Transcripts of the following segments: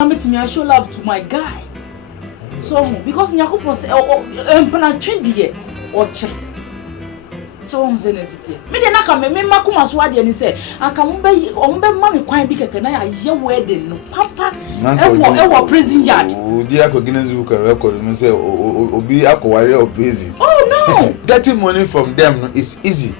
me show love to my guy. So because Nyakupo say empana or check. So I'm saying it. Me dey na ka me makuma so ade ni say aka mo be mami kwan bi keke na ya wedding no papa e wo prison yard. Odi akogina book record no say obi akoware or prison. Oh no. Getting money from them is easy.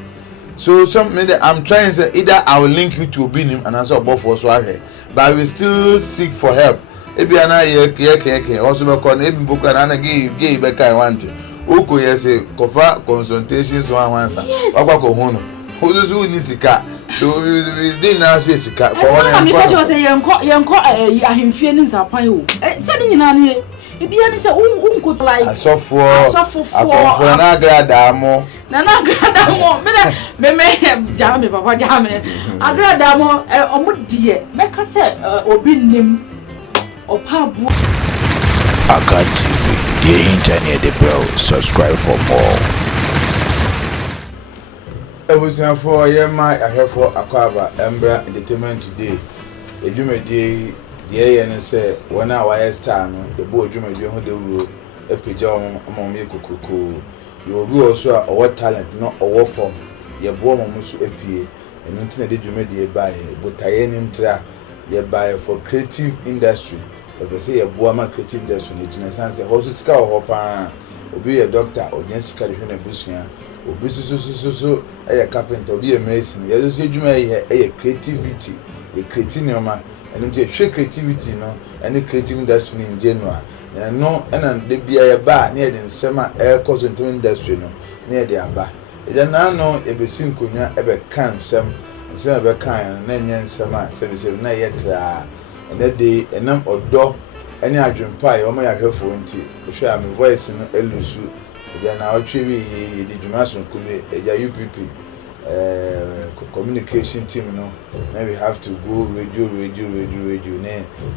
So I'm trying to say either I will link you to Obinim and answer about for Swahili, but I will still seek for help. Ebi ana ye also be call ebi book and give back I want. Oko yes kofa consultations one answer. Papa ko hono. Who do ni sika? So we dey now say sika. Ko hono. Me ka say yenko ahemfie ni nsapan o. Say ni nyina ne ebi ani say unko like asofo na agrada mo. Na agrada mo. Me jam papa jam. Agrada mo omo die. Me ka say obi nim opabu. Akan TV, the internet, the bro. Subscribe for more. Everything for my I have for Akwaba Embra Entertainment today. A Jumedi, the AN say, when I was time, the boy Jumedi who they will a pijama among me kuku. You will be also a what talent, not a war form. Your boy Musu APA, and internet Jumedi by, but I am tra, ye buy for creative industry. If say a boama creative industry, in sense, a horse scout hopper, or be a doctor, or yes, California Bushia, or be so, a carpenter, or be a mason. You say you may a creativity, a creatinoma, and into a creativity, no, any creative industry in general. And no, and there be a bar near the summer air concentrating industry, no, near the bar. It is now known if a single ever can some, and some ever kind, and then summer, 77 yet. And that day, a number of dog, any Adrian pie, or my helpful into the share my voice in Elusu. Then our tree, the Jumason could be a UPP communication team. No, now we have to go radio,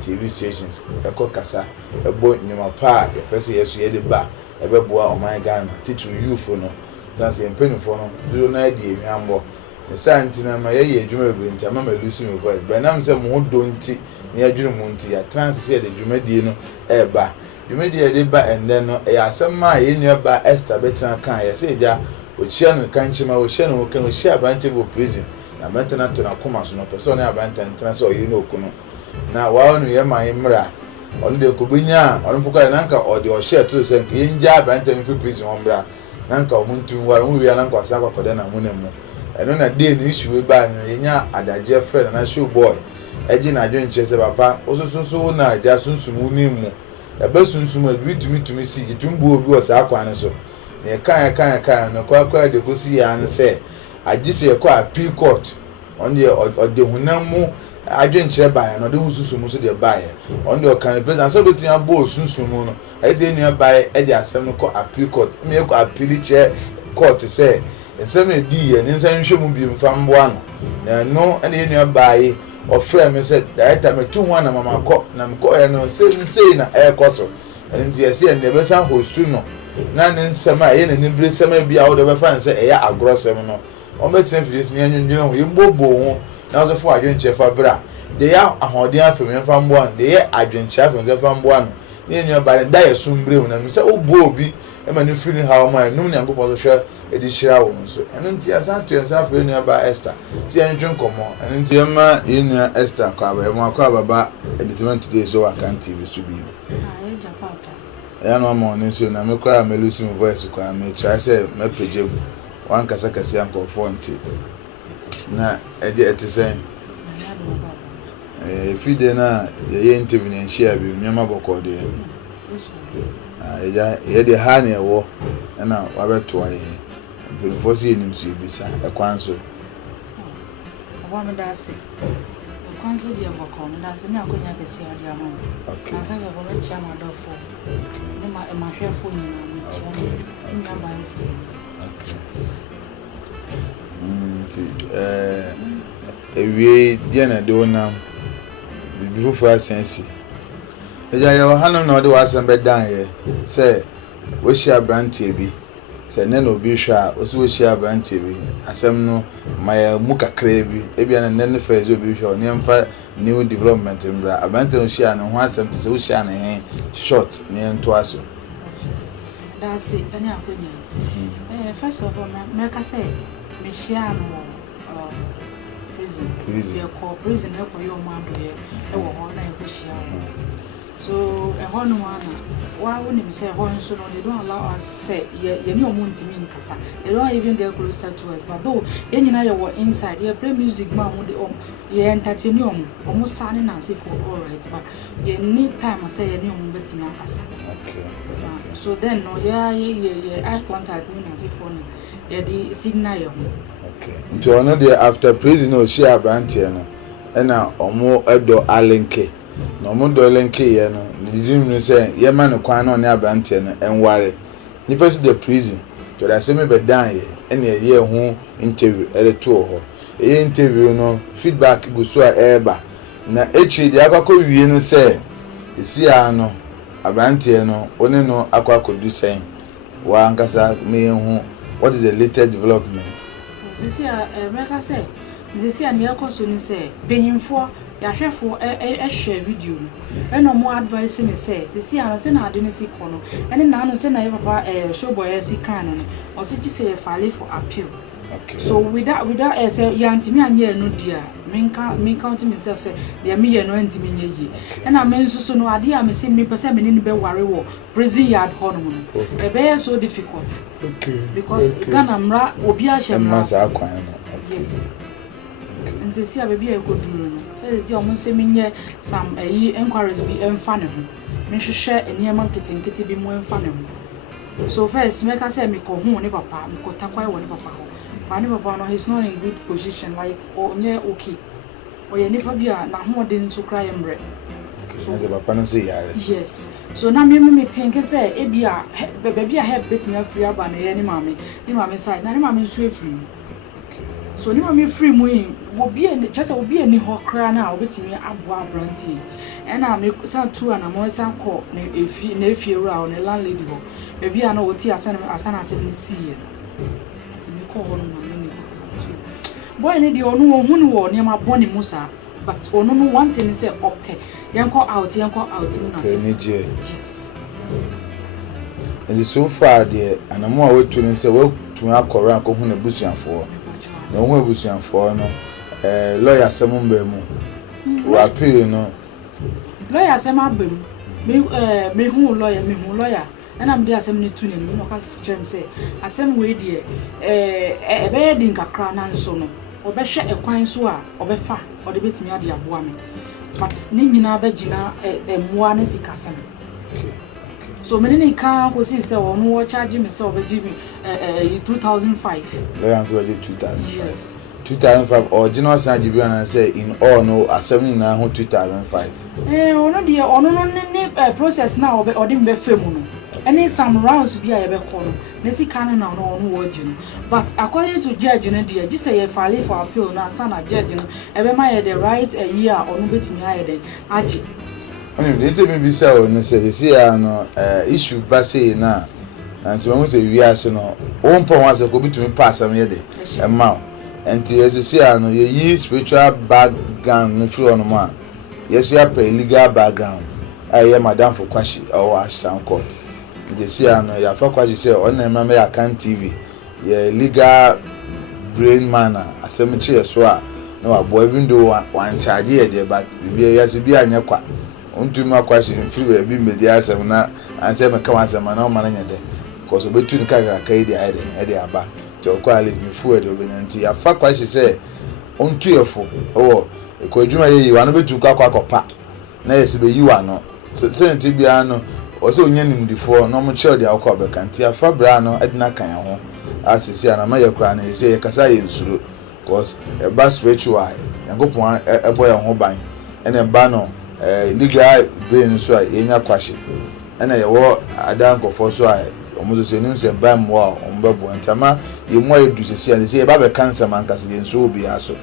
TV stations, a cocasa, a boy in my pa, a person yes, you had the bar, a beboa on my gun, teach you for no. That's a penny for no, do no idea, Yambo. The Santina, my year, Jumma, I'm losing your voice, but I'm some more don't. Near Jumunti, I transit the Jumediano, Eba. Jumedia deba and then a summer in your bar Esther better can I say, yeah, with Shannon Kanchima, with Shannon can we share branchable prison. I meant not to Nakumas, no persona bant and transfer, you know, Kuno. Now, while we are my Imra, on the Kubinia, on Pukananka or the share to the same Inja branching for prison umbra, Nanka Muntu, while we are Nanka Saba Kodana Munemo. And on a day in issue by Nina at a Jeff friend and a shoe boy. Eji na adwen chese papa osososo na aja sunsumu ni mu ebe sunsumu adwi to me see itumbu obi o sa akwan so na kan no kwa de kosi ya ne se agise ye kwa appeal court on the hunam mu adwen chire ba no de sunsumu so de ba ye on the kan president so betu yan bo sunsumu no ai se enu ba ye e de asem no ko appeal court me ko appeal chair court se ensem e di ye ne nsem hwe mu bi mfa mbo ano na no ene enu ba ye or friend me said director me 2-1 na mama ko na me ko no say na air koso and nti ese and be san host no na ne nsema ye na nibre sema bia wo de be fan say eya agrosem no o metin fidis nya nwunwun ho yimbobo ho na so fo adwenche fa bra de ya ahoden afem fa mbo an de ya adwenche afem fa mbo an ne nyu ba da ye sumbre na me say obo obi e ma ne firi ha o ma num ne angopo so hwe edi shira wo so enu nti asa to asa fa enu ba Esther ti enjun komo enu nti ma enu Esther kwa ba mo akwa baba entertainment today so Akan TV so bi ya no ma oni so na me kwa me lose my voice kwa me try say me page wan kasa kasa anko fonti na eje etisen fide na ye interview na share bi me ma boko de ye de ha na ewo na wabeto aye before see him so bisa ekwanso me dase ekwanso die boko me dase ni akonya kesi ade ama okay na first of all me chia ma do for ni ma hwe fo ni na me chia ni na ba este okay ewie die na de wona bibu for asensi eja yo hanom na ode wasan be dan ye say we share brantie bi se ne no bi hwa o so hia branche bi asem no my mu kakra bi e bia ne ne fa ezo bi hwa ne mfa new development mbra abante no share no ho asem te se wo share na hen short ne nto aso that's it any akonya first of all me ka say me share no prison ye ko prison e ko yo mando ye e wo ho na e ko share so e ho no ana wa woni me say ho nso no they don't allow us say ye ni omuntimi nkasa they don't even get closer to us but though ye nyina ye were inside ye play music man wo de ye entertain omo sane na say for all right but ye need time say ye ni omo betimi akasa okay so then no ye eye contact me na say for no ye the signal ye okay nti ono dey after prison no share branch no na omo edo alenke no mo do lenke ye no didn't know say ye man kwan no ne abante no enware ni person the prison to da say me be dan ye ene ye hu interview ele to ho e interview no feedback go so eba na echi di akako wie no say esi ano abante no one no akwakodu sen wa ankasa me hu what is the latest development sisi America say sisi an ye koso ni say benyimfo yahwefo share video no eno mo advice me say sisi ano se na ade ne si kono ene na ano se na ye papa showboy si kan no o se ji say file for appeal okay so without say yantimi anye no dia me count myself say dia me ye no antimi nye yi ena me nsusu no ade a me se me pese me ni be ware wo prison yard ho no e be so difficult okay because Ghana mra obi a hye mra yes nze si ababi e ko duro no so si o mo se menye some inquiries bi emfa ne ho me hwehwe eniema nketinketi bi mo emfa ne ho so first me ka say me ko hu ne papa me ko takwai wo ne papa ho but ne papa no he's not in good position like onye okay oye ne pa bia na ho de nso kra yemre so the papa no so yare yes so na me think say e bia baby a help bet me free aba na ye ne mama side na ne mama nso free so ni mama free mu yin obi e chese obi e ni ho kra na obetimi abo abranti e na me san tu ana mo san ko na efie ra on landlady ho baby a na oti asana asem ni see ti me ko ho no na me boy ne de onu wo hu ni wo ne ma boni musa but onu no one thing say ope yanko out na say yes and so far there anamo a wetu ni say we tumi akora ko hu na busuafo na hu abusuafo no lawyer semumba mu wa appeal no lawyer semabem me hu lawyer and I'm there asem ni tuni no ka chem say asem we die be ye din kakra na nso no obehwe ekwan so a obefa ode betimi ade aboa me but ni nyina ba gina emwa na sikasem okay so many ni kan ko si say onu wo charge me say obeji me 2005 lawyer so dey 2005 yes 2005 original charge bi na say in all no asem na ho 2005 ono de ono no ni process na ode mbe femu no any some rounds bi a ye be call no na si kan na no ono wo gino but according to judge no there just say you file for appeal na sana judge no e be ma ye the right a year ono betimi aye den agi oni dey tell me bi say o no say you see no issue ba say na nti we say wi ase no o mpo wa say ko betimi pass am ye de e ma enti as you see no ye yi spiritual background no free on ma yes you have legal background aye madam for kwashi or Ashton court nti see no ya for kwashi say on na ma ya kan TV ye legal brain man asem chi so a na wa boy even though one charge ye there but bi ya se bi anya kwa ontu ma kwashi free be media asem na anse me ka asem na o ma na nya de because obetu ni ka kai de aye de aba jo kwa at least me fu e do be nti ya fa kwashi say ontu yefo o ko adwuma ye yi wa no betu kwa kopa na yesi be yi wa no se nti bia no o se onya nimdifo no mo chel de akọ be kan ti afa bra no adina kan ho asisi ana ma ye kura na yesi ye kasa ye nsuro because e ba spiritual yakopon e boy ho ban ene ba no legal brain so a yenya kwashi ene ye wo adan kofo so a omo so nim se ba mo a ombebo ntama ye mo edu sesi a se ye ba be cancer man kase ye nso obi aso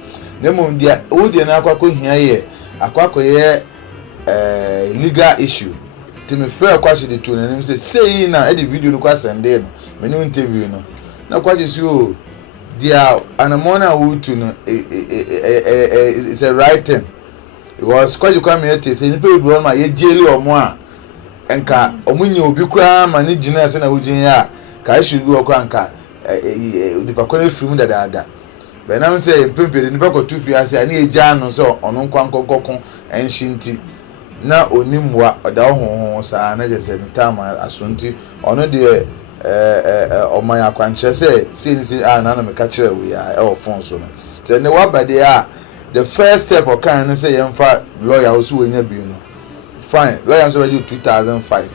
nemo ndia wo de na akwakọ hia ye akwakọ ye legal issue timi fair kwashi de to nanim say na e de video no kwa sende no me no interview no na kwashi si o dia anamona wo to no is a writing because kwa you come here say ni pe do ma ye jeli omo a enka omunye obi kura ma ni gina se na wugin ya ka should be okwa nka di pakone film dada be na say empempe ni bako tu fi ase ani eja no so ono nkwankokon enshinti na onimwa oda hoho sa na je se ntama asonti ono de oman akwanche say ni na me ka kire we ya e ofon so no say ne wabade a the first step o kan say yemfa lawyer osu wenya bi no fine lawyer so we 2005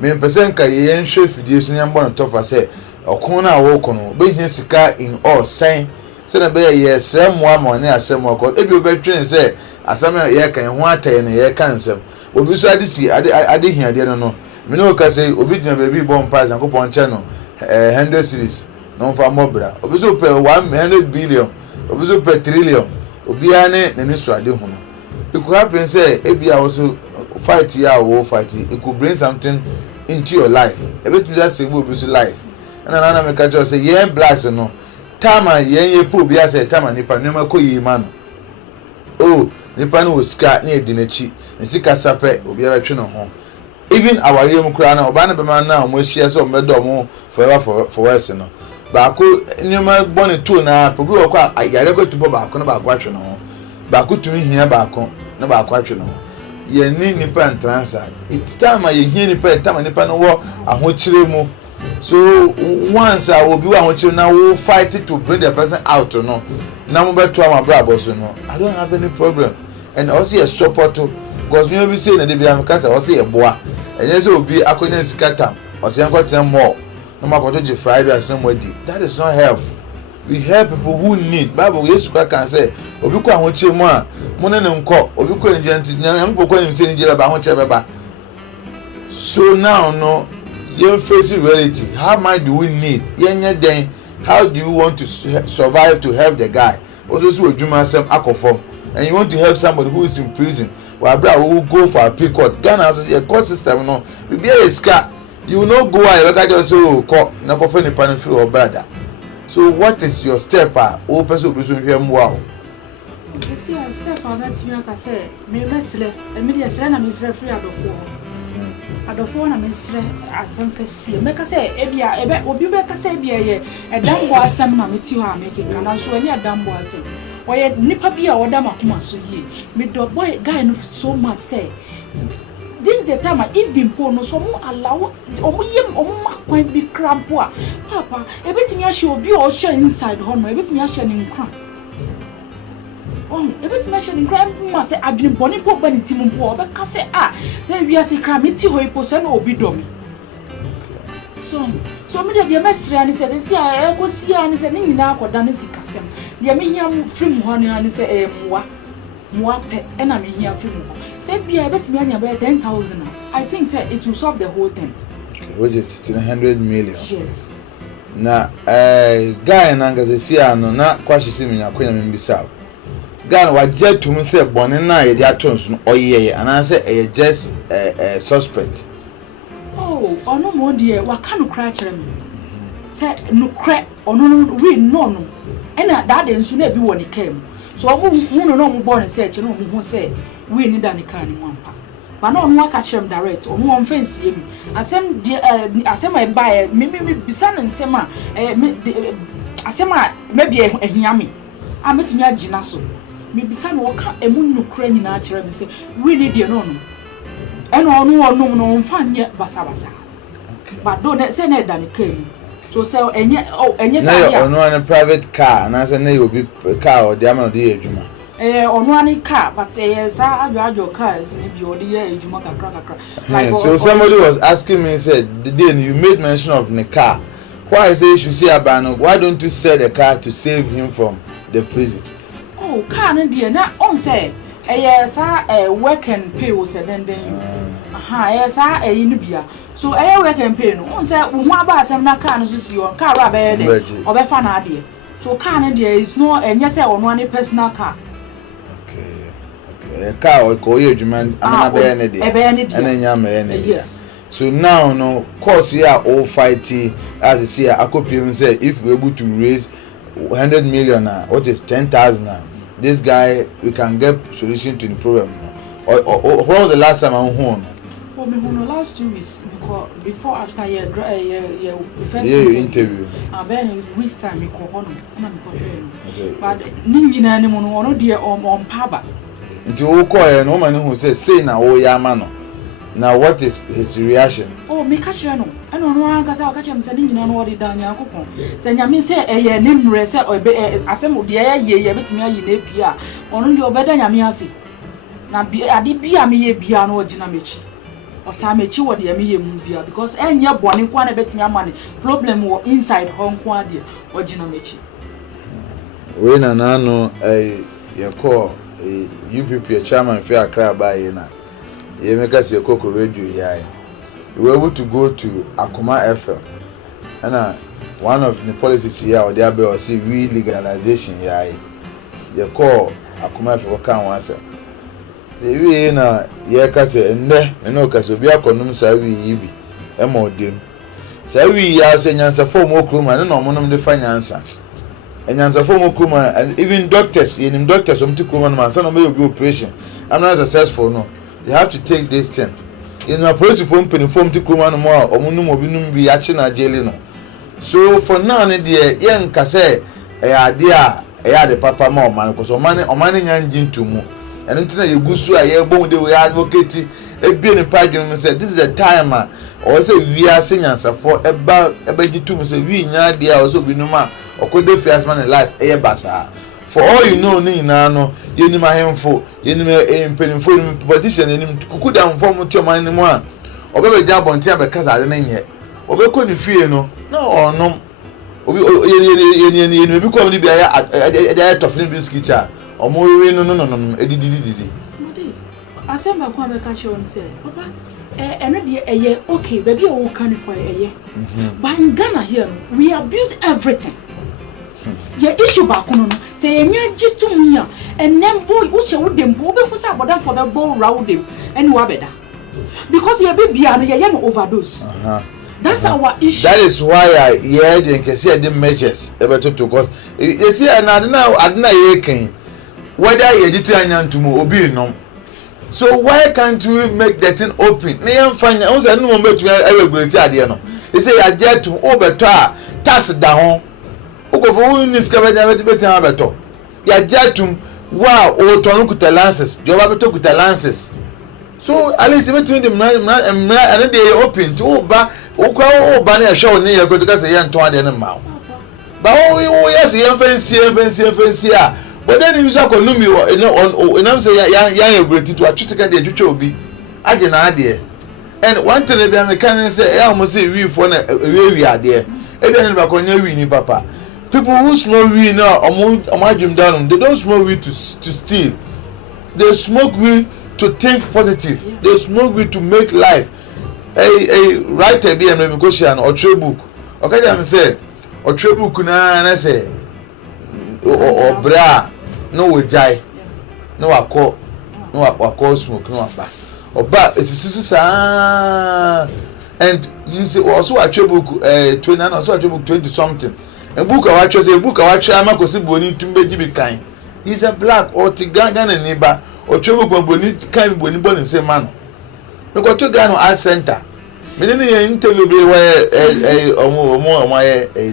me person ka yen hwe fidie so nyambo no tofa say okon na wo kono be hia sika in all sign say na be ye semwa ma ne asemwa ko ebi obetwen say asam ye kan ho ataye ne ye kan sem obi so ade hia de no me no ka say obi gina baby bomb pass and ko ponche no 100 series no fa mobra obi so pe 100 billion obi so pe trillion obi ane ne so ade ho no it could happen say ebi a also fight ya wo fight it could bring something into your life ebet me just say obi so life na me ka say yen blacks no tama yen ye po obi say tama nipa no ma ko yi ma no oh nipa no oska na edinachi nsika sape obi a betwe no ho even our yem kura na oba na be man na mo hia so medo mo forever for worse no ba ko nyoma bone to na pobi wo kwa ayare ko tupo ba ko na ba ko atwe no ho ba ko tumi hia ba ko na ba ko atwe no ho ye ni nipa transa it's time ye hia nipa time nipa no wo ahochire mu so once I will be ahochire na wo fight to bring the person out no na mo beto am brabo so no I don't have any problem and also a support to because me be say na dey be am kasa also e boa enye say obi akonya sikata also yan kwatan more no ma kwato je friday as somebody that is not help. We help people who need. Bible yes can say obi ko ahochire mu a mo ne nko obi ko nje nyan pokwa ni se nje ba ahochire beba. So now no you face reality. How much do we need? Yenye den how do you want to survive to help the guy? Also so adwuma sem akofom and you want to help somebody who is in prison. Well, brother, we will go for a pay court. Ghana has a court system, no. We be a scar. You will not go out. You just say, court. Na go find a panel for your brother. So, what is your step? O person will be so here more. You see, a step. I met you. Like I say, me mesle. Immediately, say na mesle free adofo. Adofo na mesle. Asem kesi. Me kase ebia ebe obi be kase ebia ye. Edambo asem na meti ho ameke kana so any edambo asem. Oye nipa bia oda makoma so ye me do boy guy no so much say this is the time even po no so mo allow omo yem omo makwan bi crampo a papa ebetimi ahye obi o hye inside ho no ebetimi ahye ne nkra ebetimi ahye ne nkra mo say adwene boni po ba ne tim po obeka say say wi ase kra me ti ho ipo so na obi do me so me dey mesra ni say si a ko si a ni say ni nyina akoda ne sikasem dey me hia film ho ni say moa pe na me hia film ho say bia betimi anya be 10,000 I think say it will solve the whole thing. Okay, which is 100 million. Yes. Na guy na ngaze si ano na kwashi si me nyakonya me mbisa guy wa jetum say bone na ye dia tons no oyeye ana say e just suspect. Oh, ono mo die wa ka no kra kire me. Say no kra ono we no ena that dey nso na bi woni kam. So omo hunu no mo born say che no mo hu say we ni da ne kan ni mwampa. Ba na ono aka kire me direct omo on fence ye mi. Asem asem e ba me bisa no nsem a asem a maybe ehia me. A metimi agina so. Me bisa no ka emu nukura nyina kire me say we ni de no no. Eno ono no mfa nye basa. Okay. But don't say na da ne kan. So say enye say ya. Ono an private car na say na you be car or the amount dey adwuma. Ono an car but sa adwo cars ni bi odi ya adwuma kakra. Like so somebody was asking me said then you made mention of the car. Why say you should say abano? Why don't you sell the car to save him from the prison? Oh, car na dey na on say sa work and pay was then sa ni bia. So work and pay no on say wo aba asem na car no so si on car ra be dey obefa na ade. So car na dey is no enye say ono any personal car. Okay. Car ko ye dwuma ana be ne dey. Ana nya me ne dey. Yes. So now no course here all fighting as you see akopim say if we able to raise 100 million what is 10,000 this guy we can get solution to the problem. Or what was the last time I won? Oh, me won last 2 weeks before after your first interview. And then weeks time me call on na me call but ninyi na mo no de on paba. Nti wo call no man who say na wo ya ma no. Now what is his reaction? Oh, me catch no. I no anka say catch am say ninyi no de dan yakopon. Say nyame say eye ne mre say asem de ye betimi ayi na bia. Ono de obeda nyame ase. Na ade bia me ye bia no ogina mechi. Ota mechi wo de me ye mu bia because enye bone kwa na betimi amane problem wo inside hon kwa de ogina mechi. We na no ye call UPP chairman fi Accra ba ye na. Ye make us a Coco radio here. We were able to go to Akuma FM. And one of the policies here or there be see re-legalization here. You call Akuma FM can once. We na ye ka say nne no ka so bia konum sa wi yibi e mo dem. Sa wi ya say nyansa form okruma na no monom de fa nyansa. Nyansa form okruma and even doctors, yenim doctors omti kruma no man say no be operation. I'm not successful no. You have to take this thing. In a police form to Kuman more or Munum be action at jail. So for now, the young Casse, a idea, the papa more man, because of money or money engine to move. And until you go through a year, boom, they will advocate a being a pageant said, this is a timer, or say we are singers for about a budget to say we idea also be no man or could the first man in life, a bassa. For all you know, no, you need my handful, you need a painful politician, and you could down form to my anymore. Or be job on time because I didn't yet. Or be couldn't fear no, no. You become the diet of biscuit or more. No, did. I said, my come catch you and say, Papa, and a year, okay, baby, all kind for a year. But in Ghana here, we abuse everything. Your issue back on say nya jitu mia and then boy which would them boy be say about for the ball round them and wabeda because your baby and you no overdose. That's our issue. That is why I hear them can see the measures about to because you see adna ye ken whether you jitu anya ntumo obi no. So why can't we make that thing open? Na yan fanya o say no mo betu e regulate ade no. You say ya get to obeto tax down. Oko for ni skabeda betu abeto. Ya jatum wa o tonu kuta lances. Joba beto kuta lances. So at least between them and they open to ba okwa ba na show ni ya go to say yan to ade na ma. Ba o yes yan fancy ah. But then you say konumi on am say yan agree to atwusika de twetwe obi. Age na ade. And one thing they be can say ya almost say we for na we ade. E be na ba konya we ni papa. People who smoke weed now, they don't smoke weed to steal. They smoke weed to think positive. Yeah. They smoke weed to make life. A writer be a negotiation or trade book. Okay, I'm saying, or trade book na say, or bra, no we jai, no I call smoke, no ba. Or but it's a sister. And you say also a trade book 29, also a trade book 20 something. A book of actress, a book of actress, Amakosi Boni to be kind. He's a black or Tigan and neighbor or Chobo Boni kind when born in same manner. Look at two Gano Art Center. Many interview where a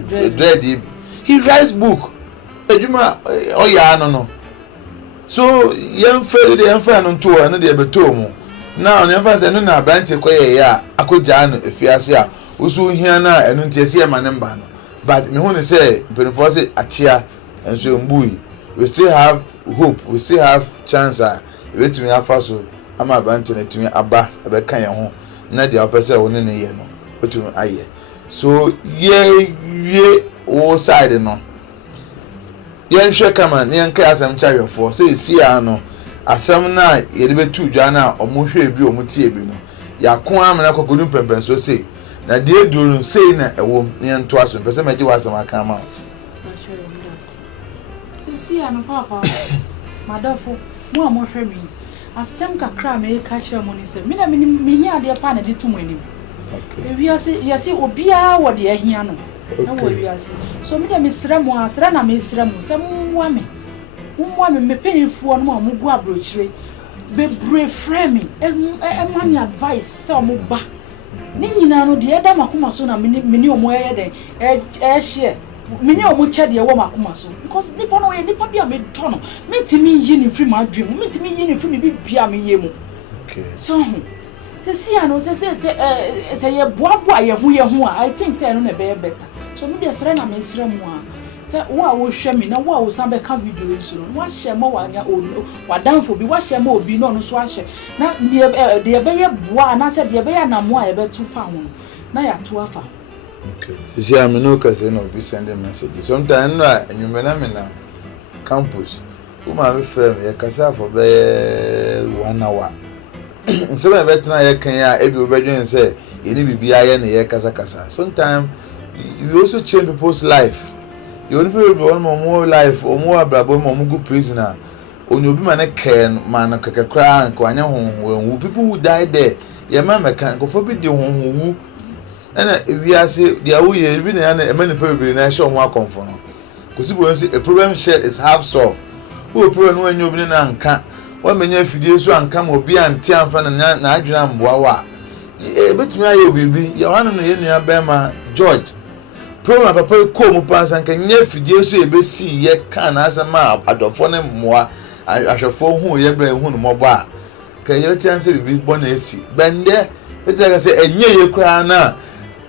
dready. He writes book. A Juma, oh yeah, no. So young fellow, the infant on tour, and the Betomo. Now, never said, no, Bante Quay, Akujan, if you are Usu here now, and Untia Manembano. But me want to say, before say achia and so mbui, we still have hope, we still have chance. We to me afaso, I'm about to me aba abeka ye ho. Na dia opese woni ne ye no. Otu aye. So ye o side no. Ye nhwe kama ne yanka asem chawe for say si ano. Asem na ye de betu dwa na omohwe bi omutie bi no. Ya ko amena kokodum pempen so say na die duru sei na ewo ne nto aso pese meje wasam aka ma si ano papa madafo mo amohwe mi asem kakra me ka hye mo ni se me na me hia de pa na de tumu anim okay yesi obia wo de ahia no na wo wiase so me de me sra mo asra na me sra mo se mo wa me Mwa me painful no mo go abrochire. Be brave framing. Me advice say mo ba. Ni nyina no de eda makoma so na meni omo ye den share. Meni omo che de wo makoma so because nipa no ye nipa bia me do no. Me timi yi ni free my dream. Me timi yi ni free me bia me ye mu. Okay. So say ano say ye boa ye ho I think say no na be better. So me dey sere na me sere mu a. Say wo a wo hwe me na wo a wo san be ka video nso no. Wa hye mo wa nya wa danfo bi wa hye mo obi no so ahye. Na de be ye boa na say de be ya na mo a ye be tu fa ho. Na ya tu afa. Okay. See I no ka say no be sending messages. Sometimes no anyumena me na campus. Who ma be frame ye kasa for be 1 hour. So me better ye kan ya e bi obedwen say ye ni bibia ye na ye kasa. Sometimes you also change people's life. You only people more life or more abrabo more good prisoner. Only obi man ken man kakakra and kwanya ho people who die there. Your mama can go forbid the who and we are say the away even many people na show one come for no. Cause people say a problem shared is half solved. Who problem when you be na nka. When many fidie so anka mo bi anti amfa na adwena mboa wa. E betumi ayo bibi. Ya wan no ye nua bema George. Problem papa ko mu pansa nka nya fidie so e be si ye kan asema adofo ne mmoa ahwefo hu ye bra hu no mobo a ka ye chance bibi bo na esi bende betaka se enye ye kra na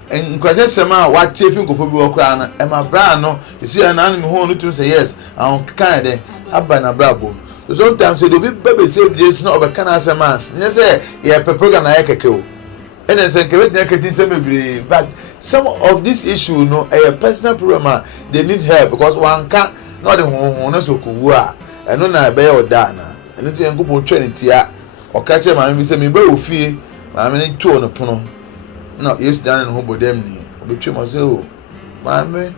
nkwaje sema wa tefi nkofo bi wo kra na e ma bra no isi ya na me hu no tum say yes an kan de aba na bra bom so sometimes they be baby save this no be kan asema nya say ye program na ye keke o and then say kebet na creating some be but some of this issue no a personal problem they need help because one can not the ho so kuwu a eno na be o da na eno ti enko bo twenty a o ka che ma me say me ba ofie ma me ni tuo no pono no yes dan no bo dem ni obetwe mo say o ma me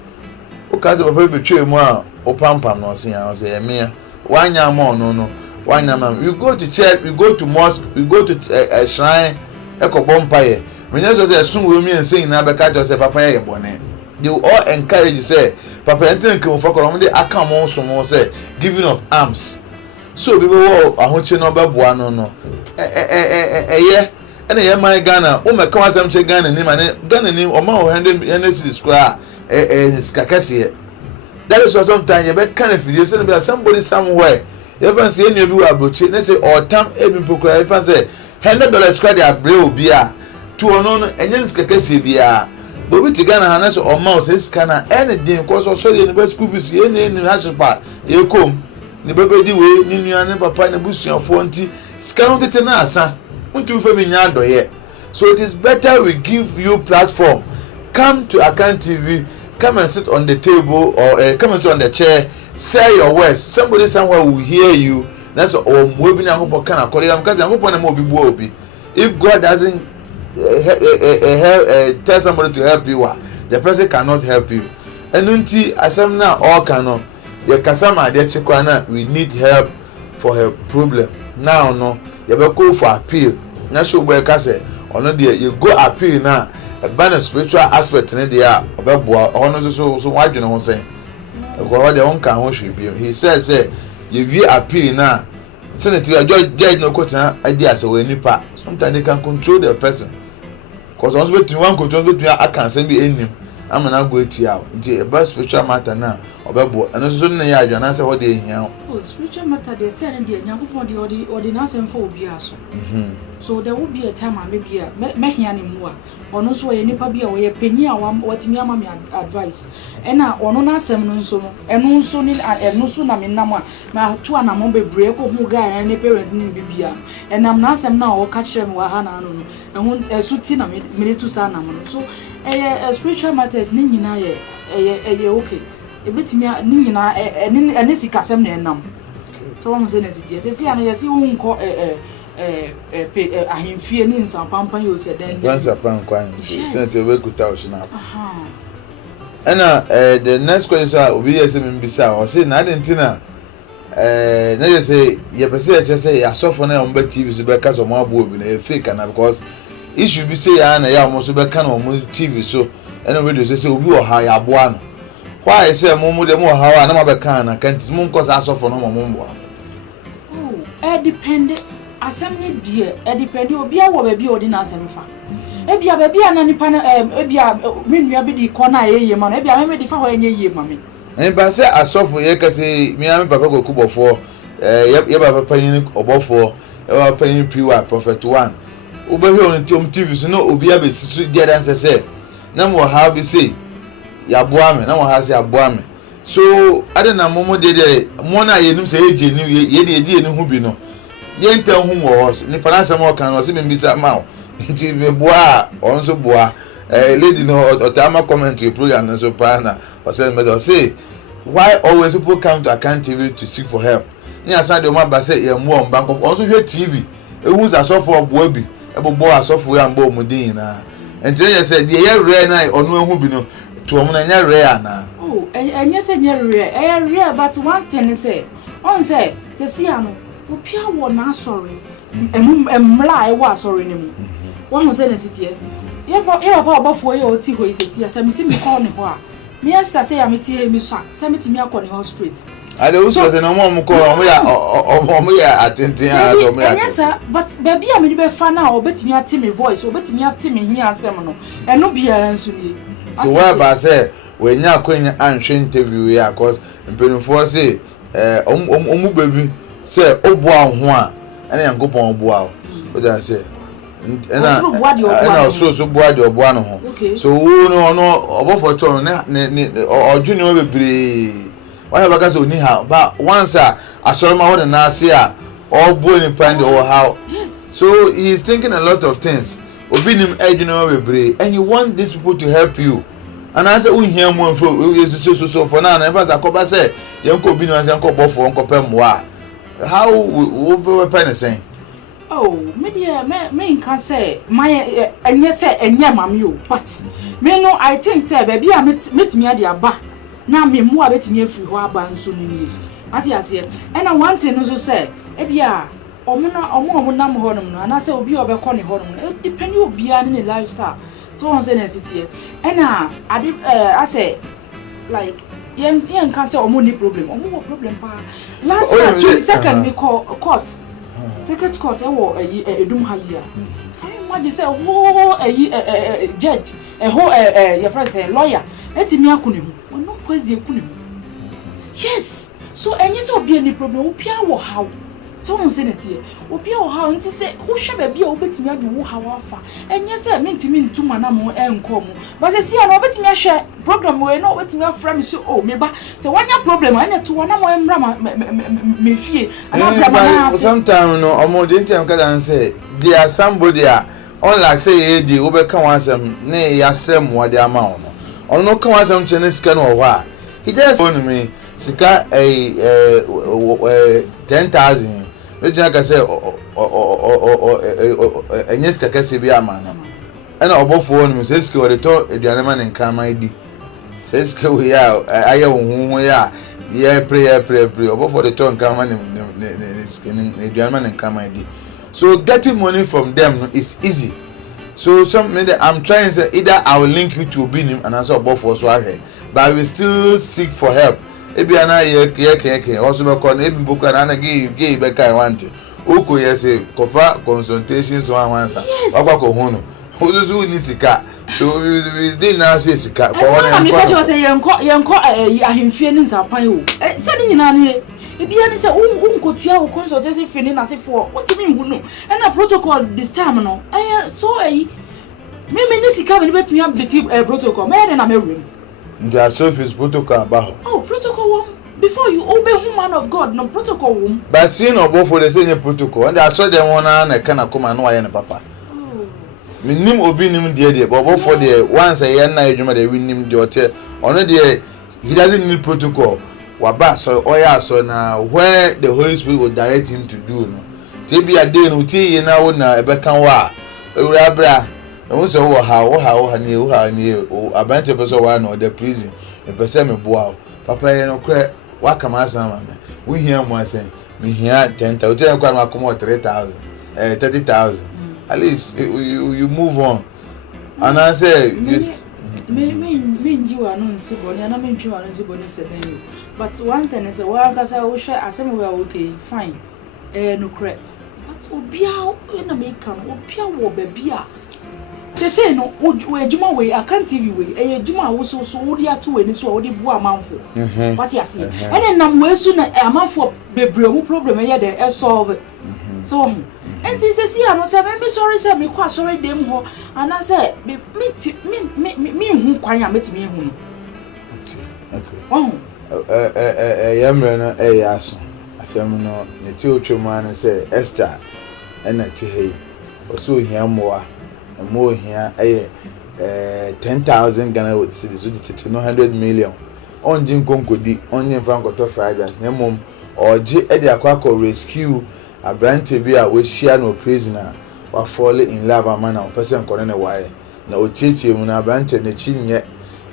o ka say papa betwe mu a o pampam no say ya o say me wanya mo no wanya ma we go to church, we go to mosque, we go to a shrine ekobom paye when you say assume we me saying na be ka just say papa ye bone they will all encourage you say papa enten ke for kolom dey akam on so mo say giving of arms so people wo ahoche no be boa no ye ene ye man Ghana o me ka wasam che Ghana ni man Ghana ni o ma o 100 cities square skakase that is sometimes you be kind of video say be somebody somewhere you fancy any obi wa broche na say or tam ebi pokura you fancy $100 square dey abre obi a to ono enye skakase bia but we Ghana hanas o ma o say scanner anything cause so dey no school fees ye ni hasipa ye kom ni bebe di we ni nua ne papa ne busuafo nti scanner tete na asa untu fe bi nya doye so it is better we give you platform. Come to Akan TV, come and sit on the table or come and sit on the chair, say your words. Somebody somewhere will hear you. That's all. If God doesn't tell somebody to help you, the person cannot help you. And until asem na all cannot, the kasama de chekwana we need help for her problem. Now no, you be go for appeal. Na show boy kase, ono there you go appeal now. A ban spiritual aspect in there obeboa ono so wadwene ho sen because what they won kan ho hwe he said say you appeal now senator judge no kwota idea say we nipa sometimes they can control the person because once between one control between akan say be enim amana go etia nti about spiritual matter now obeboa eno so na ya adwana say what they hia oh spiritual matter they say and they nyankopon the ordinance for obi aso so there will be a time maybe me hia ne mu a ono so ye nipa bia wo ye panyi a watimi ama me advice ena ono na asem no nso no eno nso ni eno so na me nam a na to anamon bebre ko hu ga ne parent ni bibia enam na asem na wo ka kire me wa ha na no ehun esuti na me tu sa na no so spiritual matters ni nyina ye okay ebetimi ni nyina ene sikasem na enam so wo say na sitie say ana ye si wo nko ahemfie ni nsampampan yo se den nsampam kwan senator we kuta oshina the next question obi yes mbisa o say na adentina na ye say ye pese ye say asofo na omba TV so be ka so mo abo obi na fake na because issue bi say ya na ya mo so be ka na mo TV so ene radio say obi o ha ya abo ano why say mumu de mo hawa na mabeka na kanti mu nko sa asofo no mo mbo. Oh, depend asem ne die, depend obi a wo ba bi odi na asem fa. Ebia ba bia na nipa na ebia menua bi di kona yeye ma no ebia me di fa ho enye yeye ma me. Ba say asofo ye ka say mi am papa go kubofo ye baba panyin obofo e wa panyin piwa prophet 1 obehwe on TV so no obi abesisu dia dan say na mo ha bi say ya boa me na mo ha say aboa me so ade na momo de mo na ye nim say eje ni ye de ni hu bi no ye ntan hu wo ni pana sam o kan no say me bisa ma nti me boa on so boa lady no otama comment your program no so pana o say why always people come to Account TV to seek for help. Ni asa de o ma ba say ye mo on bank of on so hwe TV ehun sa so for boa bi ebobo asofo ya mbo omudin na enti ye say de ye rare na onu ehu bi no to omo na nya rare na oh enye say nya rare but one thing say on say si anu opia wo na asori emla e wo asori ni mu won say na sitie ye ba obafo ye oti ho isesi asa mi si mi call ni ho a mi esta say ya meti mi sha say meti mi akọ ni ho straight ale uso se na mo ko omo ya atenten a do me ya yes but baby am ni be fa na obetimi ati me voice obetimi ati me hi asem no eno bia nso ni so why ba say we nya kwenya anhwe interview ya cause mpenufo say omu baby say oboa ho a ene yankopon oboa o da say ena so boa de oboa no ho so wo no obofo to ne odwune o bebre why have I ni how but once asoroma what na say all boy in find or how yes so he is thinking a lot of things obi nim edwune we bre and you want these people to help you and I say we hear more from so for now na first akoba say yenko obi nim say yenko bofo yenko pemwa how we pen saying oh me can say my enye say enye mami o but me no I think say baby a metimi ade aba na me mu abetimi afiri ho aba nso ni ati ase e na one thing no so say e bia omo na mo ho no no ana say obi obekọ ne ho no depend obi a ne lifestyle so on say na city e na ade I say like yen can say omo ni problem pa last year 22nd me call court secret court e wo edum ha yi a can you imagine say judge your friend say lawyer etimi akuni hu no kwezi ekuni hu yes so enye say obi any problem obi a wo how so on say netie obi a wo how nti say wo hwe ba bia obetimi ade wo how afa enye say mentimi ntuma na mo enko mo but say see na obetimi ahwe program we no obetimi afra me so oh me ba say wanya problem anya to na mo emra me fie ana bra ma sometimes no omo de ntem kada say there somebody unlike say e wo be kan wansem ne yasrem wo de ama wo ono kan wansem chene sika no ho a he just on me sika 10,000 me tuna ka say enye sika kase bi ama no ena obofo wonu say sika wo de to eduane ma ne nkrama di say sika we ya aye wo ya ye pray obofo de to nkrama ne sika ne eduane ma ne nkrama di so getting money from them is easy. So I'm trying to say either I will link you to Obinim and answer about for Swahili, but I will still seek for help. Ebi ana ye also be call ebi book and give back I want. Oko yes kofa consultations one answer. Papa ko hono. Who so ni sika. So we dey now say sika. Ko wona because say yenko ahemfie ni nsapan o. Say ni nyina ne ebia ni say unkotua o consultation fee ni na se fo. Untimi hu no. And a protocol this time no. So me ni sika me betimi update protocol. Me na me room. There surface protocol about. Oh, protocol one before you obey man of God, no protocol one. But seeing or for the same protocol, and I saw them one and kind of come and why and papa. Oh, Me nim obi nim dear, but for the once a year night, you may win him the hotel. On a day, he doesn't need protocol. Wabas or so now where the Holy Spirit will direct him to do. No, Tibi a day no tea now na ebekan wa. Urabra. And we say, oh, how, near, a bunch of us or the prison, a person of boa. Papa, no crack, what come as we hear one saying, me here 10,000, come out 3,000, 30,000. At least you move on. And I say, me you are non sibony and I mean you are non sibony said you. But one thing is a while as I wish some were okay, fine. No crap. But Obia in America, Obia will be. They say no, we Juma way, I can't TV way. A Juma was so dear to any so the boy manful. What you see? And then I'm way soon a month for the problem here they solve it. So, and this is here, no, say, me sorry, say, me quite sorry, them ho, and I say, me, who quite met me. Okay. Oh, Yamrana, yes, I say, no, the two man say, Esther, and a tea, or so here more. And more here, 10,000 Ghana cities with 100 million. On Jim Concodi, only Franco to fried rice, no mum, or J. Eddie Aquaco rescue a brand to be a wish share no prisoner, or falling in lava man or person corner wire. No chichi when I branded the chin yet.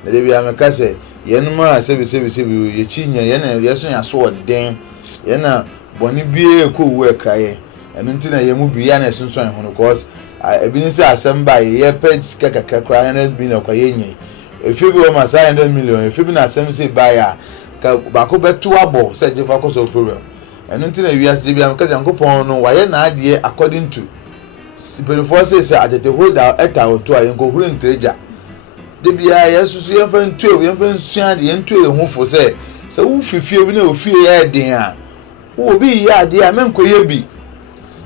The baby Amacase, Yenma, Sebi, ye chin, yen, yes, I saw dame, Yena, Bonnie be a cool work crying, and until I move beyond as soon as of course. I been say assemble ye pets kaka cry 100 million kwa yenye. If you go ma 100 million, if you been assemble buyer ka bako beto abo say je focus on problem. And until we as dey am kaza nkopon no waye na ade according to super forces say at the hold out eta oto ayen ko huru ntreja. De bia yesusu ye fa ntu ye fa nsua de ntu e hu fo say wo fifie bi na ofie ya den a wo bi ya de a menko ye bi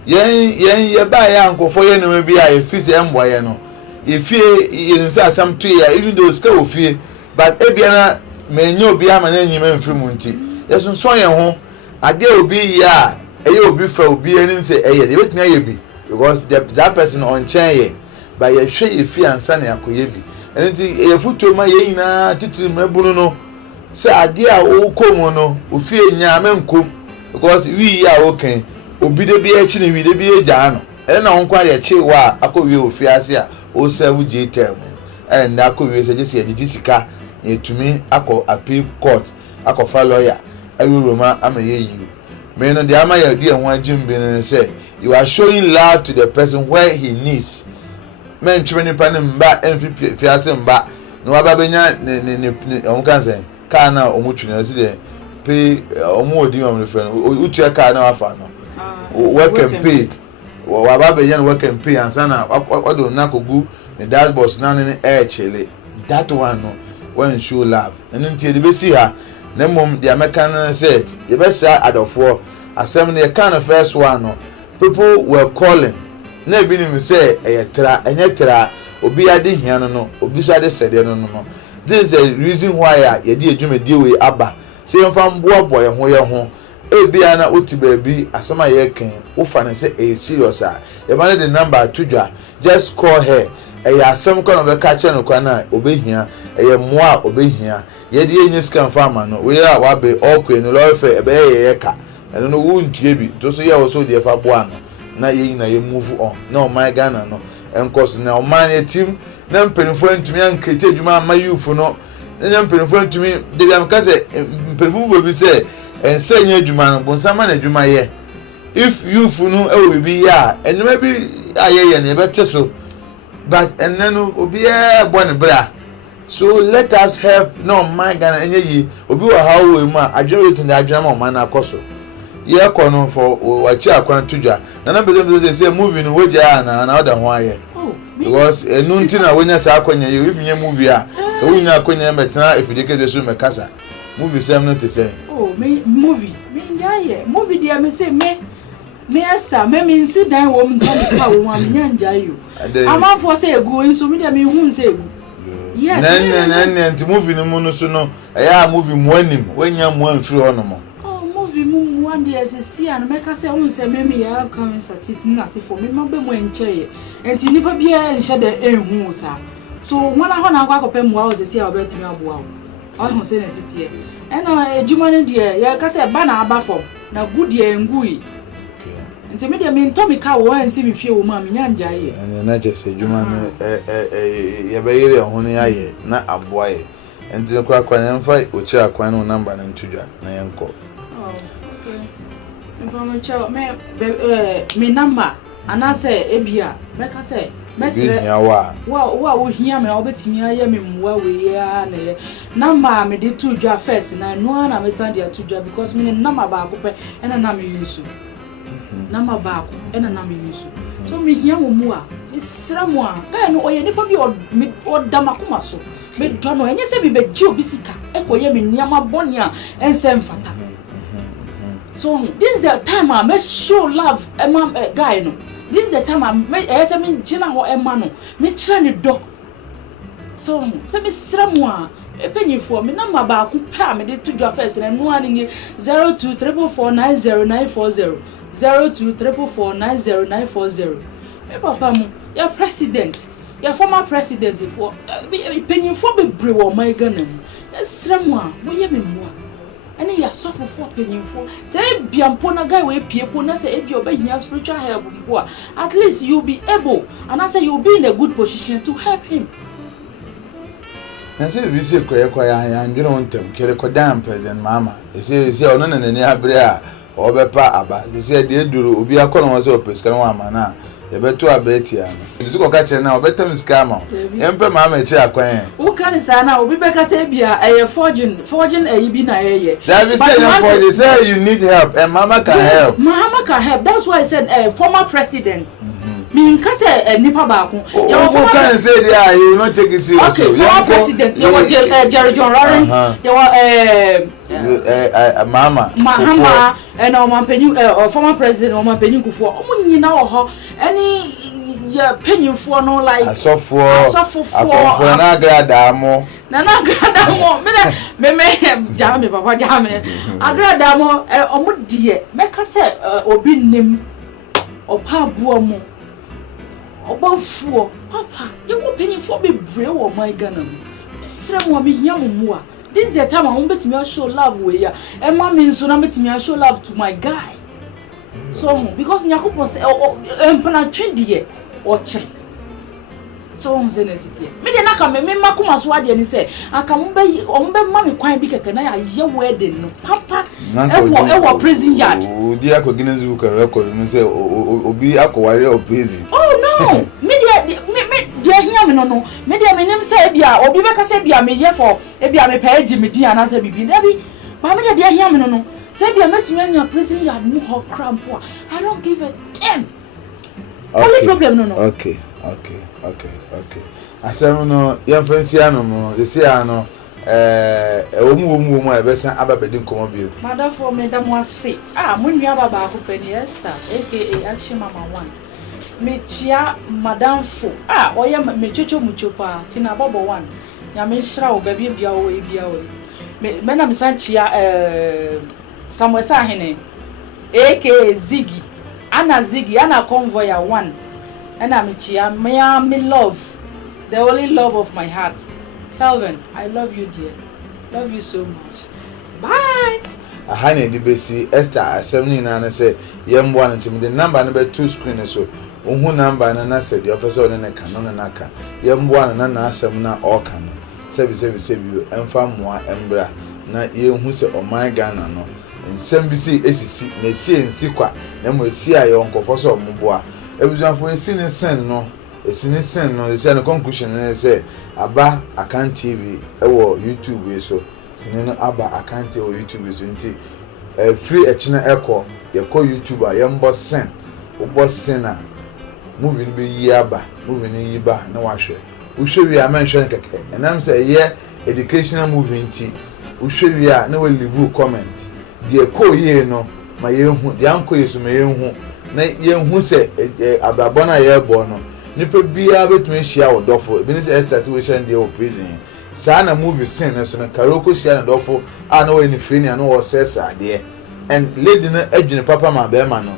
ye ba ya nkofo ye no bi a efisi emboye no efie ye nsa asam to ya even though ska ofie but ebia na menyo bi ama na nyima mfirimu nti yeso nso ye ho ade obi ya eye obi fa obi anim se eye de betuna ye bi because that person on chain ye but ye hwe efie ansa na akoye bi enti ye futo ma ye nyina titiri mabunu no se ade a wo komo no ofie nya menkom because we ya okay obi de bi echi ne wi de bi eja no e na won kwa de chi wa akowie ofi ase a o serve J10 and na akowie se je edi sika etumi akọ appeal court akọfa lawyer ayi roma amaye yi me no de amaye de ho agimbe no say you are showing love to the person where he needs men chimeni panim mba enfi fi ase mba no wa ba benya ne on kan say ka na omutwene ase de pay omo odi ma mrefe no utua ka na wafa no work and pay wa ba be yan work and pay ansana odo na kogu the dashboard na ne chele that one no when show love and until the be see her na mom the American said the best adofo asem ne kind of first one no people were calling na bi ni say eyetra enyetra obi ade hia no obi so ade sede no this is the reason why ye dey adwumadi we aba say yemfa mboa ye ho ebia na otiba bi asema ye ken wo fa ne say e serious a ye ma the number tudwa just call her e ya asem ko no be ka che no kwa na obehia e ye moa obehia ye de enye scan farmer no we ya wa be okwe no lo fe e be ye ka eno no wu ntue bi to so ye wo so de fa boa no na ye na ye move on na o my Ghana no enkos na o man team na mpenfo ntumi ankete adwuma ma youth no na mpenfo ntumi de bi am ka se mpenfo bi se ensenye adwuma no bonsama na adwuma ye if youth no e we bi ya enema bi ayeye na be teso but enenu obi e bone bra so let us help no my Ghana enye yi obi wa how we ma adwuma to the adwuma ma na akoso ye kono for wachi akwan tudwa na be say movie no woja na oda ho aye because enu ntina wonya sa akwanya you if nye movie a ka wonya akwanya metena efidike so mekasa movie sem no te say oh me movie me njaye movie dia me say me Esther me sit down wo me ka wo ma me njaye ama for say egu nso me dia me hu say egu yes na movie no mu no so no ya movie mu anim wonya mu amfiri ho no mo movie mu one day as see and make say won say me ya come satis na se for me mabe mu enche enti nipa bia enche de ehu sa so wona ho na akwa kopem wa o se see obetimi aboa o ho se na sitie ena ejuma ne de ya ka say ba na aba fom na good ye ngui enti me de me nto me ka wo ansi me fie wo ma me nya njaye na je se ejuma ne ye be yire ho ne aye na aboa ye enti kwa kwa ne mfa ochi akwan no number na ntudwa na yenko me number and I say ebia make I say mesre wa hia me obetimi aye me mwa we ya na ma me de to dwa first na no na me send ya to dwa because me na ma ba ko pe ena na me use na ma ba ko ena na me use so me hia mo mu a me sra mo a ka no oye nipa bi o da makoma so me do no enye se bi be ji obi sika e ko ye me niama boni a ensem fata so this is the time I make show love guy no. This is the time I me jina ho ema no. Me kire ni do. So se me sra mo a epenyifo me na ma ba ko pa me de to dwa first na no ani ni 0234490940 0234490940. Me papa mo ya president ya former president for epenyifo be bre wo my Ghana mu. Sra mo a wo ye me mo any ya suffer for penyimfo say biampo na guy we piepo na say ebi obehia spiritual help mpo at least you be able and I say you be in a good position to help him. Na say we say kwaya ndino wontem kere kodam president mama say ono na nani abre a obepa aba say de duru obi akono wo say opeska no amana e beto abeti ana izu ko ka che na obetam scam empe mama echi akwan wo kan sa na obi beka say bia forging bi na ye that say for they say you need help and mama can help. Mama can help. That's why I said former president me nka say nipa ba ko you can say there you not take it serious. Okay, former president you was Jerry John Lawrence you were mama and former president Omanpenyu Kufuor omo nyina wo ho any ya penyufo no like asofo na agrada mo me jame papa jame agrada mo omo die meka say obi nim opa buo mo obanfuo papa ye wo penyufo be bre wo my Ghana mo sre mo me hia mo mu a this is the time I want betimi show love we ya e ma me nso na betimi show love to my guy so because nyakopon say empana twedie oche so city me de na ka me makoma so ade ni say aka mo be ma me kwan bi keke na ya ye wedding no papa e wo prison yard odi akogina zu ka record no say obi akoware o prison oh no me de hia me no me de me nim say bia obi be ka say bia me ye for e bia me pa agi me di ana say bibi na bi ba me de hia me no say bia metimi anya prison yard no ho crampo I don't give a damn. Only problem no. Okay. Asem no yem fancy ano no they say ano omu ebesa ababedi nkomo bio. Mother for me da mo ase. Munua baba ko pani Esther aka Action Mama 1. Me chia madam fo. Oye me chocho muchopa tina bobo 1. Ya me hira wo bia bia wo me na me san chia Samuel Sahene aka Ziggy. Ana Convoy 1. And I'm me love, the only love of my heart. Kelvin, I love you, dear. Love you so much. Bye. Ahane di besi Esther assembly na say yembo an ntimi the number number 2 screen so ohu number na say the officer on na ka no na ka yembo an na asem na all kan sebi emfa moa embra na yehu say o my Ghana no nsem bi si esisi na si ensi kwa na mo esi ayo nkofo so omoboa ebujanfo esini sen no esi na conclusion na say aba account TV ewo YouTube so sini no aba account o YouTube so nti free echina eko ye ko YouTube a yembo sen obo sen a movie be yi aba movie ni yi ba na wahwe uhwe a mention keke enam say ye educational movie nti uhwe a na we leave comment die ko ye no ma ye hu die anko yesu ma ye hu na ye hu se ababo na ye bo no nipa bia betumi hia wo dofo bi ni se Esther situation dey o prison sa na movie scene na so na karoko hia na dofo a na we ni free ni na wo sesa ade and lady na adwene papa ma be ma no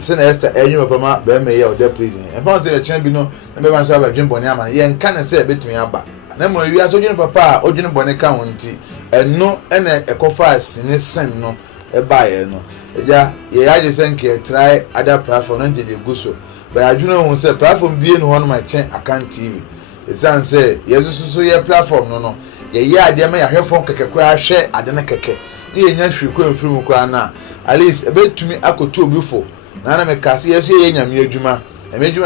se na Esther adwene papa ma be ma ye o dey prison e fa se e chen bi no na be ma so ba dwen bone ama ye nka na se betumi aba na mo wi aso dwene papa a odwene bone ka wonti eno ena ekofa asine sen no e ba ye no eja ye ya je senke try other platform and dey go so but adwene won say platform bie no hono ma chen account TV esan say yesusu ye platform no ye ade ma ya hwefon keke kura hwe ade na keke ye nya hwe ko mfirim kura na at least ebetumi akoto obifo na me kase ye ye nyame adwuma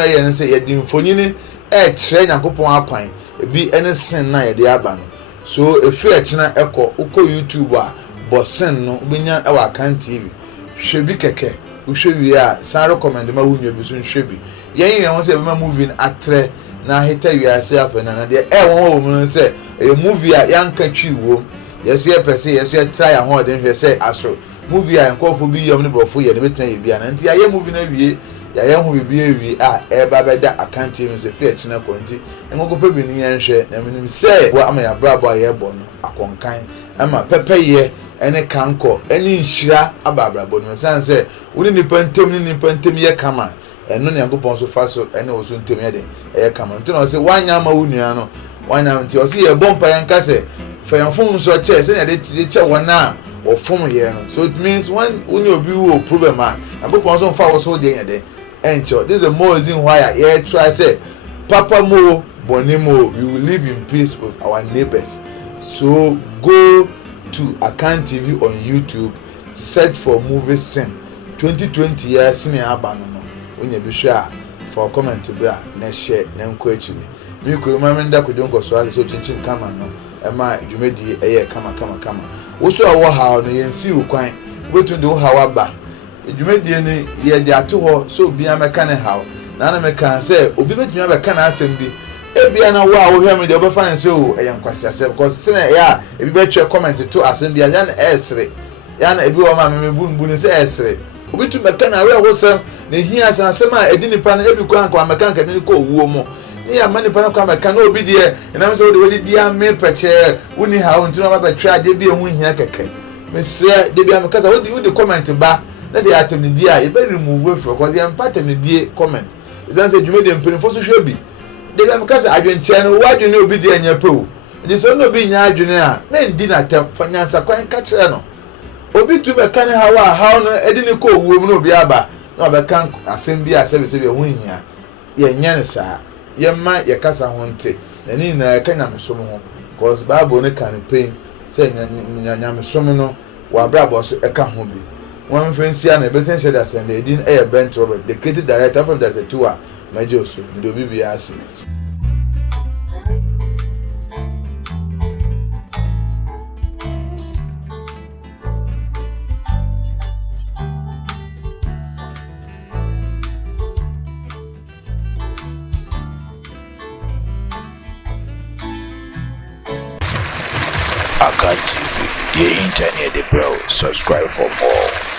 ye ne say ye di mfonyini kyerɛ Nyankopɔn akwan ebi ene sin na yɛde aba no so efi ɛkyena ɛkɔ ukɔ YouTube a bosen no ubenya ɛwɔ Akan TV hwɛ bi kɛkɛ uhwɛ wi a san recommend ma wunua bi so nhwɛ bi yɛn yɛn ho sɛ ɛbɛma movie no atre na hita wi ase afa na de ɛwɔn wɔ mu no sɛ ɛyɛ movie a yanka twi wo yɛso yɛ pɛsɛ yɛso yɛ try a ho de hwɛ sɛ aso movie a nkɔfo bi yɛm ne brɔfo yɛ de betena yɛ bia na nti ayɛ movie na wie yɛyɛ ho bi awie a ɛba bɛda Akan TV so fi ɛkyena kɔnti nkɔkɔ bi ni yɛn hwɛ na menim sɛ wo ama ya brabo a yɛ bɔ no akɔnkan ama pɛpɛyɛ ene kanko ene nhira ababrabo no san se woni nipa ntem ye kama eno ne Yankopon so fa so ene wo so ntem ye de ye kama nti no se wanya ma wonua no wanya nti o se ye bompa yanka se fa yanfom so che se ne de che wona wo fom ye no so it means when woni obi wo problem a Yankopon so fa wo so de ye de encho this is the more reason why ye try say papa mo bonimo we will live in peace with our neighbors so go to Akan TV on YouTube, search for movie Sin 2020 years senior abano no onye bi hwe for comment bra na share na nko achiri mi ko ma menda ko donko so ase so chinchin kama no e ma dwumedi eye kama wo so awo ha no yensi ukwan wetu de wo ha wa ba dwumedi ni ye de ato ho so obi ameka ne ha na na meka say obi betumi abeka na asem bi ebia na wa wo hwem de obefa ne so eyankwasi ase because sene ya ebi betwe comment to asem bia ya na esre ya na ebi wo ma me bu ne se esre obi tu meka na we wo sem na hia asem a edi nipa na ebi kwa anka meka nka ni ko owuo mo ni ya mani pa na kwa meka na obi de na so de wodi dia me peche woni ha won tino ma betwe ade bi ehu hia keke mesre de bia meka sa wodi comment ba na se ya temni dia e be remove from because ya mpatem ni die comment izan se dwume de mprenfo so hwe bi de bia meka sa adwenche no wadwene obi de anya pe o ndi so no obi nya adwene a na ndi na tem fanyansa kwan ka kire no obi tu be kan ha no edi ni ko owuo mu no obi aba na obe kan asem bi asebe hu hia ye nya ne sa ye ma ye kasa ho nte na ni na ka nya mesom ho because bible ne kan pain say nya mesom no wa brabo so e ka ho bi one friend na be sen share that and edin e Bent Robert the creative director from that two a major so ndo bi bi ase Akan TV, the internet, bro. Subscribe for more.